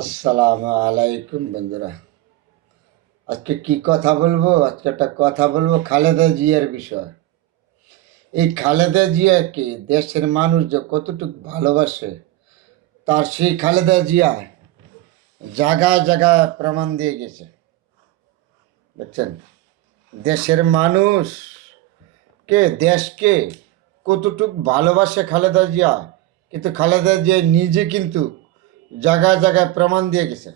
আসসালামু আলাইকুম বন্ধুরা। আজকে কি কথা বলবো? আজকে একটা কথা বলবো খালেদা জিয়ার বিষয়। এই খালেদা জিয়াকে দেশের মানুষ যে কতটুকু ভালোবাসে, তার সেই খালেদা জিয়া জায়গায় জায়গায় প্রমাণ দিয়ে গেছে। বুঝছেন, দেশের মানুষকে, দেশকে কতটুকু ভালোবাসে খালেদা জিয়া, কিন্তু খালেদা জিয়া নিজে কিন্তু জায়গায় জায়গায় প্রমাণ দিয়ে গেছে।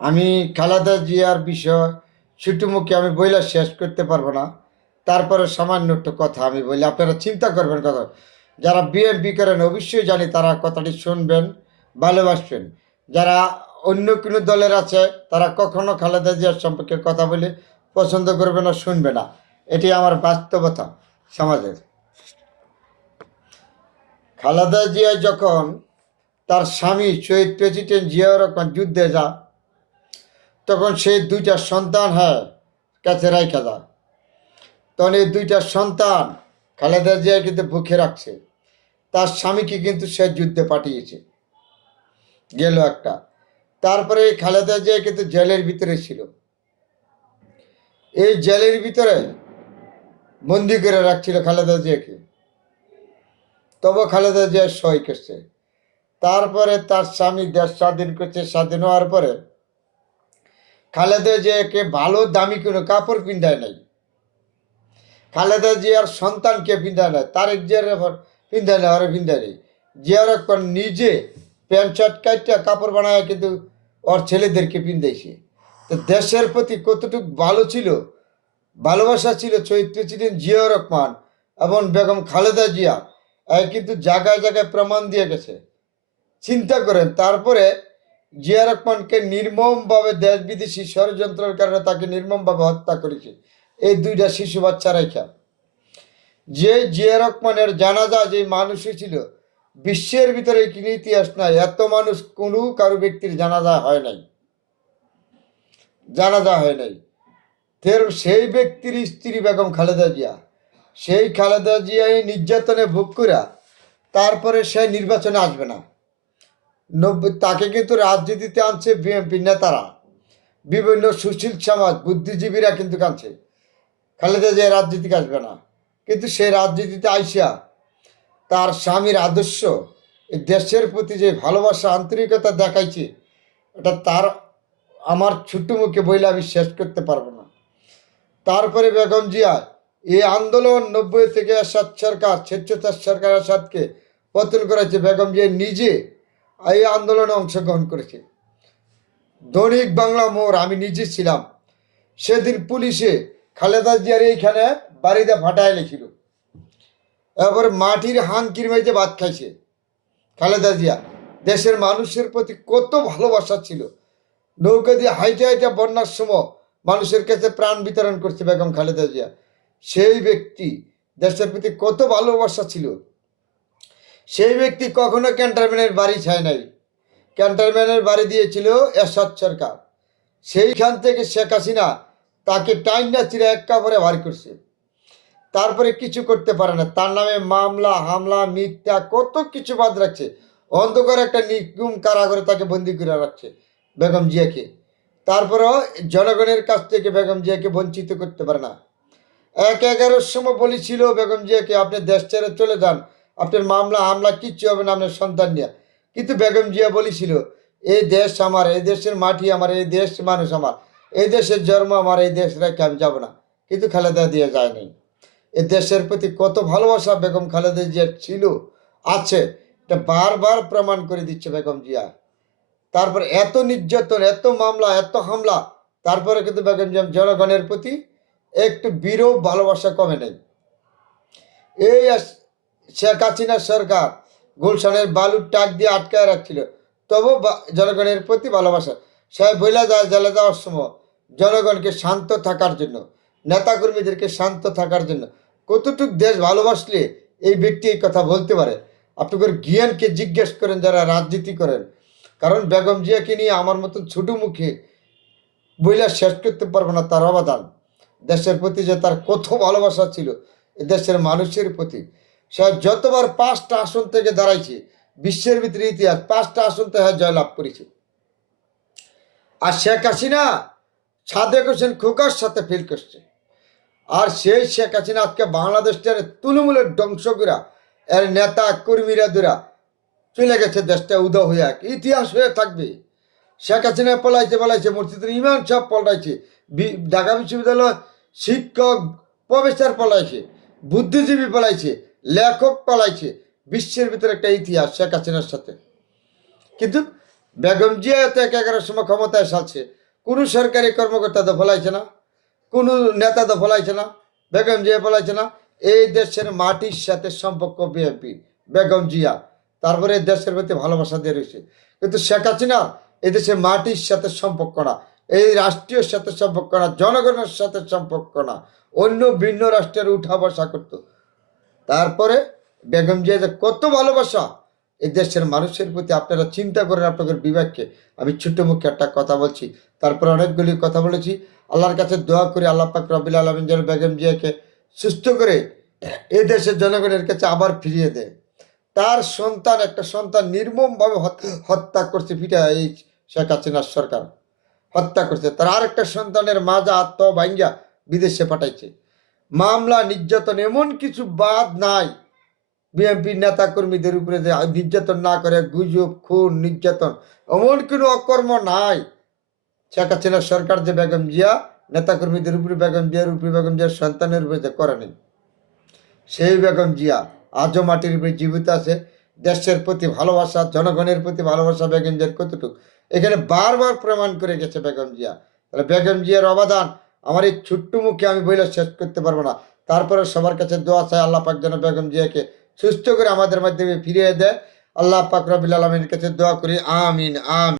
আমি খালেদা জিয়ার বিষয় ছুটুমুখে আমি বইলা শেষ করতে পারবো না। তারপরে সামান্য একটু কথা আমি বলি, আপনারা চিন্তা করবেন কথা। যারা বিএনপি করেন অবশ্যই জানি তারা কথাটি শুনবেন, ভালোবাসবেন। যারা অন্য কোনো দলের আছে তারা কখনো খালেদা জিয়ার সম্পর্কে কথা বলে পছন্দ করবে না, শুনবে না। এটি আমার বাস্তবতা সমাজের। খালেদা জিয়া যখন তার স্বামী শহীদ প্রেসিডেন্ট জিয়াউর রহমান যুদ্ধে যায়, তখন সেই দুইটা সন্তান কাছে রাইখা যায়। তখন এই দুইটা সন্তান খালেদা জিয়া কিন্তু বুকে রাখছে। তার স্বামীকে কিন্তু সে যুদ্ধে পাঠিয়েছে, গেল একটা। তারপরে খালেদা জিয়া কিন্তু জেলের ভিতরে ছিল। এই জেলের ভিতরে বন্দি করে রাখছিল খালেদা জিয়াকে, তবু খালেদা জিয়া সই করছে। তারপরে তার স্বামী দেশ স্বাধীন করছে। স্বাধীন হওয়ার পরে খালেদা জিয়াকে ভালো দামি কোনো কাপড় পিন্ধায় নাই। খালেদা জিয়ার সন্তানকে পিন্ধায় নাই, তারেক জিয়ার পিন্ধায় না, ওরা পিন্ধায় নেই। জিয়ার এখন নিজে প্যান্ট শার্ট কাটটা কাপড় বানায় কিন্তু ওর ছেলেদেরকে পিন্ধাইছে। তো দেশের প্রতি কতটুকু ভালো ছিল, ভালোবাসা ছিল শহীদ প্রেসিডেন্ট জিয়াউর রহমান এবং বেগম খালেদা জিয়া কিন্তু জায়গায় জায়গায় প্রমাণ দিয়ে গেছে। চিন্তা করেন, তারপরে জিয়া রহমানকে নির্মমভাবে দেশ বিদেশি ষড়যন্ত্রের কারণে তাকে নির্মমভাবে হত্যা করেছে এই দুইটা শিশু বাচ্চা রেখা। যে জিয়া রহমানের জানাজা যে মানুষই ছিল, বিশ্বের ভিতরে কোনো ইতিহাস নাই এত মানুষ কোনো কারো ব্যক্তির জানাজা হয় নাই, জানাজা হয় নাই। সেই ব্যক্তির স্ত্রী বেগম খালেদা জিয়া, সেই খালেদা জিয়া এই নির্যাতনে ভোগ করা তারপরে সে নির্বাচনে আসবে না। তাকে কিন্তু রাজনীতিতে আনছে বিএনপি নেতারা, বিভিন্ন সুশীল সমাজ বুদ্ধিজীবীরা কিন্তু আনছে। খালেদা জিয়া রাজনীতিকে আসবে না, কিন্তু সে রাজনীতিতে আইসা তার স্বামীর আদর্শ, এই দেশের প্রতি যে ভালোবাসা আন্তরিকতা দেখাইছে, এটা তার আমার ছোট্ট মুখে বইলে আমি শেষ করতে পারবো না। তারপরে বেগম জিয়া এই আন্দোলন 90 থেকে এরশাদ সরকার, স্বেচ্ছাচার সরকার এরশাদকে পতন করেছে। বেগম জিয়া নিজে এই আন্দোলনে অংশগ্রহণ করেছে। দৈনিক বাংলা মোড় আমি নিজে ছিলাম সেদিন। পুলিশে খালেদা জিয়ার এইখানে বাড়িতে ফাটায় লেছিল, এবার মাটির হাঙ্কির মেঝে ভাত খাইছে। খালেদা জিয়া দেশের মানুষের প্রতি কত ভালোবাসা ছিল। নৌকা দিয়ে হাইটে হাইটে বন্যার সময় মানুষের কাছে প্রাণ বিতরণ করছে বেগম খালেদা জিয়া। সেই ব্যক্তি দেশের প্রতি কত ভালোবাসা ছিল। সেই ব্যক্তি কখনো ক্যান্টনমেন্টের বাড়ি ছায় নাই, ক্যান্টনমেন্টের বাড়ি দিয়েছিল এরশাদ সরকার। সেইখান থেকে শেখ হাসিনা তাকে টাইনা চিরে এক কাপড়ে বার করছে। তারপরে কিছু করতে পারে না, তার নামে মামলা হামলা মিথ্যা কত কিছু বাদ রাখছে। অন্ধকার একটা নির্গুম কারাগারে তাকে বন্দি করে রাখছে বেগম জিয়াকে। তারপরেও জনগণের কাছ থেকে বেগম জিয়াকে বঞ্চিত করতে পারে না। 11-11 সময় বলেছিল বেগম জিয়াকে, আপনি দেশ ছেড়ে চলে যান, আপনার মামলা হামলা কিচ্ছু হবে না আপনার সন্তান নিয়ে। কিন্তু বেগম জিয়া বলেছিল, এই দেশ আমার, এই দেশের মাটি আমার, এই দেশ মানুষ আমার, এই দেশের জন্ম আমার, এই দেশ রেখে আমি যাব না। কিন্তু খালেদা দিয়ে যায়নি। এ দেশের প্রতি কত ভালোবাসা বেগম খালেদা জিয়ার ছিল, আছে, এটা বারবার প্রমাণ করে দিচ্ছে বেগম জিয়া। তারপর এত নির্যাতন, এত মামলা, এত হামলা, তারপরে কিন্তু বেগম জিয়া জনগণের প্রতি একটু বিরূপ ভালোবাসা কমে নেই। এই শেখ হাসিনা সরকার গুলশানের বালুর টাক দিয়ে আটকায় রাখছিল, তবু জনগণের প্রতি ভালোবাসা। সে বইলা যায় জেলে যাওয়ার সময় জনগণকে শান্ত থাকার জন্য, নেতাকর্মীদেরকে শান্ত থাকার জন্য। কতটুক দেশ ভালোবাসলে এই ব্যক্তি এই কথা বলতে পারে? আপনাদের জ্ঞানকে জিজ্ঞেস করেন যারা রাজনীতি করেন। কারণ বেগম জিয়াকে নিয়ে আমার মতন ছোটো মুখে বইলা শেষ করতে পারবো না তার অবদান। দেশের প্রতি যে তার কত ভালোবাসা ছিল, এ দেশের মানুষের প্রতি। সে যতবার 5টা আসন থেকে দাঁড়াইছে, বিশ্বের ভিতরে ইতিহাস 5টা আসন থেকে জয়লাভ করেছে। আর শেখ হাসিনা সাদেক হোসেন খোকার সাথে ফিল করছে। আর সেই শেখ হাসিনা আজকে বাংলাদেশটার তুলমূলের ধ্বংস করা, এর নেতা কর্মীরা দুরা চলে গেছে, দেশটা উদয় হয়ে ইতিহাস হয়ে থাকবে। শেখ হাসিনা পলাইছে মসজিদের ইমাম সাহেব পলাইছে, ঢাকা বিশ্ববিদ্যালয় শিক্ষক প্রফেসর পলাইছে, বুদ্ধিজীবী পলাইছে, লেখক পলাইছে। বিশ্বের ভিতরে একটা ইতিহাস শেখ হাসিনার সাথে। কিন্তু বেগম জিয়া তো 11 সময় ক্ষমতায় এসেছে, কোনো সরকারি কর্মকর্তা তো ফলাইছে না, কোনো নেতা তো ফলাইছে না, বেগম জিয়া ফলাইছে না। এই দেশের মাটির সাথে সম্পর্ক বিএনপি, বেগম জিয়া, তারপরে দেশের প্রতি ভালোবাসা দিয়ে রয়েছে। কিন্তু শেখ হাসিনা এই দেশের মাটির সাথে সম্পর্ক না, এই রাষ্ট্রীয় সাথে সম্পর্ক না, জনগণের সাথে সম্পর্ক না, অন্য ভিন্ন রাষ্ট্রের উঠা বসা করতো। তারপরে বেগম জিয়া যে কত ভালোবাসা এই দেশের মানুষের প্রতি, আপনারা চিন্তা করেন আপনাদের বিবেককে। আমি ছোট্ট মুখে একটা কথা বলছি, তারপরে অনেকগুলি কথা বলেছি। আল্লাহর কাছে দোয়া করি আল্লাহ পাক রব্বুল আলামিন যেন বেগম জিয়াকে সুস্থ করে এই দেশের জনগণের কাছে আবার ফিরিয়ে দেয়। তার সন্তান, একটা সন্তান নির্মমভাবে হত্যা করছে, পিঠা এই শেখ হাসিনার সরকার হত্যা করছে। তার আরেকটা সন্তানের মাজা আত্ম ভাঙ্গা বিদেশে পাঠাইছে। মামলা নির্যাতন এমন কিছু বাদ নাই বিএনপি নেতা কর্মীদের উপরে যে নির্যাতন না করে, গুজব, খুন, নির্যাতন, এমন কোনো অকর্ম নাই শেখ হাসিনার সরকার যে বেগম জিয়া নেতা কর্মীদের উপরে, বেগম জিয়ার উপরে, বেগম জিয়ার সন্তানের উপরে যে করে নেই। সেই বেগম জিয়া আজও মাটির উপরে জীবিত আছে। দেশের প্রতি ভালোবাসা, জনগণের প্রতি ভালোবাসা বেগম জিয়ার কতটুকু এখানে বারবার প্রমাণ করে গেছে বেগম জিয়া। তাহলে বেগম জিয়ার অবদান আমার এই ছোট্ট মুখে আমি বলে শেষ করতে পারবো না। তারপরে সবার কাছে দোয়া চাই আল্লাহ পাক যেন বেগম জিয়াকে সুস্থ করে আমাদের মাধ্যমে ফিরিয়ে দেয়। আল্লাহ পাক রব্বুল আলামিনের কাছে দোয়া করি, আমিন আমিন।